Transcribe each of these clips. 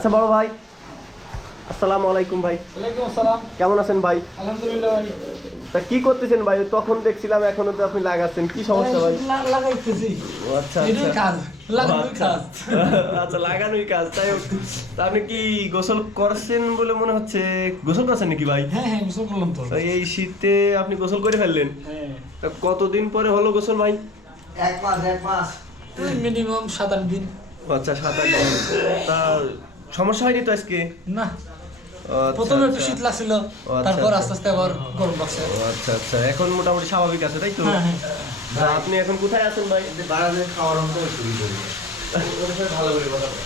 আচ্ছা বড় ভাই, আসসালামু আলাইকুম ভাই। ওয়ালাইকুম আসসালাম। কেমন আছেন ভাই? আলহামদুলিল্লাহ ভাই। তা কি করতেছেন ভাই? তখন দেখছিলাম এখনো তো আপনি লাগাচ্ছেন, কি সমস্যা ভাই? লাগাইতেছি। ও আচ্ছা এটাই আচ্ছা কাজ, লাগানোই কাজ। আচ্ছা লাগানোই কাজ। তাই হোক, তা আপনি কি গোসল করছেন বলে মনে হচ্ছে? গোসল করছেন নাকি ভাই? হ্যাঁ হ্যাঁ, গোসল করলাম তো। তা এই শীতে আপনি গোসল করে ফেললেন? হ্যাঁ, তা কতদিন পরে হলো গোসল ভাই? এক মাস মিনিমাম 7-8 দিন। আচ্ছা 7-8 দিন। তা সমস্যা হয়নি তো আজকে? না, আচ্ছা, প্রথমে একটু আচ্ছা। শীত লাগছিল, আচ্ছা, তারপর আচ্ছা। আস্তে আস্তে আবার গরম লাগছে। ও আচ্ছা আচ্ছা, এখন মোটামুটি স্বাভাবিক আছে তাই তো? হ্যাঁ হ্যাঁ। তা আপনি এখন কোথায় আছেন ভাই? বাড়াতে খাওয়ার অন্ত শুরু করি। ভালো করে কথা বলো।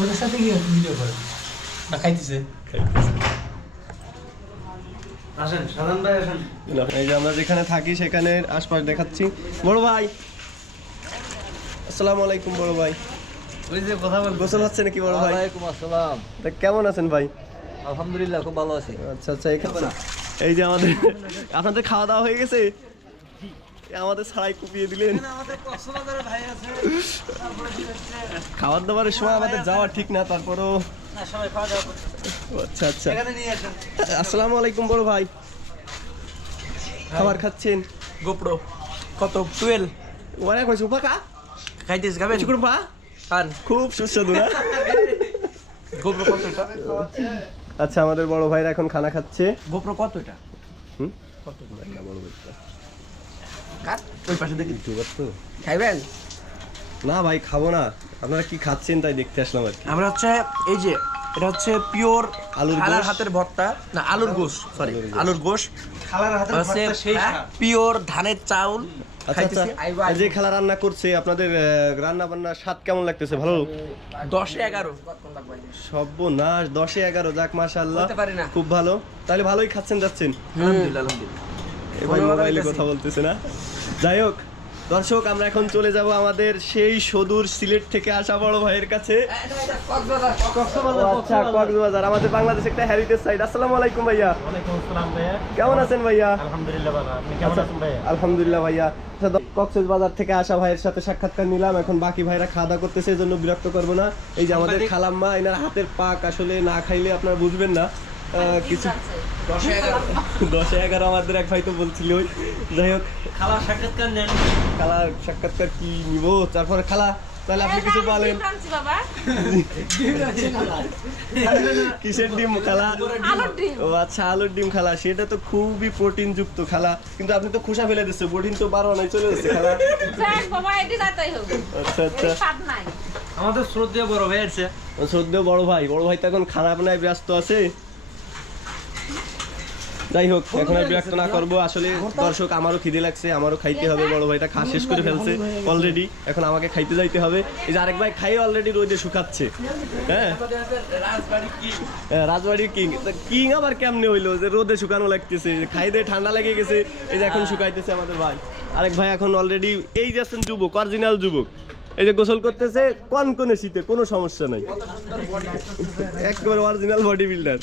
ওদের সাথে কি ভিডিও করে না খাইতেছে? আসেন সাধারণ ভাই আসেন। এই যে আমরা যেখানে থাকি সেখানে আশপাশ দেখাচ্ছি। বড় ভাই, আসসালামু আলাইকুম বড় ভাই। ওই যে কথা বল। গোসল হচ্ছে নাকি বড় ভাই? ওয়ালাইকুম আসসালাম। তা কেমন আছেন ভাই? আলহামদুলিল্লাহ খুব ভালো আছি। আচ্ছা আচ্ছা, এখানে এই যে আমাদের আপনাদের খাওয়া দাওয়া হয়ে গেছে? আমাদের ছাড়াই কুপিয়ে দিলেন। আমাদের কক্সবাজারের ভাই আছে। খাবার দাবারের সময় আমাদের যাওয়া ঠিক না, তারপরও না সবাই খাওয়া দাওয়া করছে। আচ্ছা আচ্ছা। এখানে নিয়ে আসেন। আসসালামু আলাইকুম বড় ভাই। খাবার খাচ্ছেন? গোপ্রো কত 12 অনেক হয়েছে উপা খাইতেছ খাবেন? চিকুর পা খান। খুব সুস্বাদু না? গোপ্রো কত এটা? আচ্ছা, আমাদের বড় ভাইরা এখন খানা খাচ্ছে। গোপ্রো কত এটা? হুম? কত না, বড় ভাইটা। কাট ওই পাশে দেখি। ইউটিউবার তো। খাইবেন? না ভাই, খাবো না। আপনারা কি খাচ্ছেন তাই দেখতে আসলাম আর কি। আমরা হচ্ছে এই যে এটা হচ্ছে পিওর আলুর খালার গোশ। হাতের ভর্তা, না আলুর গোশ, সরি আলুর গোশ। খালার হাতের হচ্ছে ভর্তা সেই স্বাদ। পিওর ধানের চাউল। আচ্ছা আচ্ছা, খাইতেছি আইবা এই যে খালা রান্না করছে, আপনাদের রান্না বান্নার স্বাদ কেমন লাগতেছে? ভালো? 10-11 সর্বনাশ, 10-11, যাক মাশাআল্লাহ, বলতে পারি না। খুব ভালো। তাহলে ভালোই খাচ্ছেন যাচ্ছেন। আলহামদুলিল্লাহ আলহামদুলিল্লাহ। এ ভাই মোবাইলে কথা বলতেছে না। যাই হোক দর্শক, আমরা এখন চলে যাব আমাদের সেই সুদূর সিলেট থেকে আসা বড় ভাইয়ের কাছে। আচ্ছা, কক্সবাজার আমাদের বাংলাদেশ একটা হেরিটেজ সাইট। আসসালামু আলাইকুম ভাইয়া। ওয়ালাইকুম আসসালাম ভাইয়া। কেমন আছেন ভাইয়া? আলহামদুলিল্লাহ ভালো। আপনি কেমন আছেন ভাইয়া? আলহামদুলিল্লাহ ভাইয়া। আচ্ছা, কক্সবাজার থেকে আসা ভাইয়ের সাথে সাক্ষাৎকার নিলাম। এখন বাকি ভাইরা খাওয়া দাওয়া করতেছে, এই জন্য বিরক্ত করবো না। এই যে আমাদের খালাম্মা, এনার হাতের পাক আসলে না খাইলে আপনারা বুঝবেন না। কিছু 10-11 আমাদের এক ভাই তো বলছিল। যাই হোক, খালা সাক্ষাৎকার নেন। খালার সাক্ষাৎকার কি নিব? তারপরে খালা, তাহলে আপনি কিছু বলেন। কিসের ডিম খালা? ও আচ্ছা, আলুর ডিম খালা। সেটা তো খুবই প্রোটিন যুক্ত খালা, কিন্তু আপনি তো খোসা ফেলে দিচ্ছে, প্রোটিন তো 12 আনায় চলে যাচ্ছে খালা। আচ্ছা আচ্ছা, আমাদের শ্রদ্ধেয় বড় ভাই আছে। শ্রদ্ধেয় বড় ভাই তো এখন খানা বানায় ব্যস্ত আছে। যাই হোক, এখন আর বিরক্ত না করবো। আসলে দর্শক, আমারও খিদে লাগছে, আমারও খাইতে হবে। বড় ভাইটা খাওয়া শেষ করে ফেলছে অলরেডি, এখন আমাকে খাইতে যাইতে হবে। এই যে আরেক ভাই খাই অলরেডি রোদে শুকাচ্ছে। হ্যাঁ, রাজবাড়ির কিং। কিং আবার কেমনে হইলো যে রোদে শুকানো লাগতেছে? খাই দিয়ে ঠান্ডা লেগে গেছে, এই যে এখন শুকাইতেছে আমাদের ভাই। আরেক ভাই এখন অলরেডি, এই যে আছেন যুবক, অরিজিনাল যুবক, এই যে গোসল করতেছে কনকনে শীতে, কোনো সমস্যা নাই, একেবারে অরিজিনাল বডি বিল্ডার।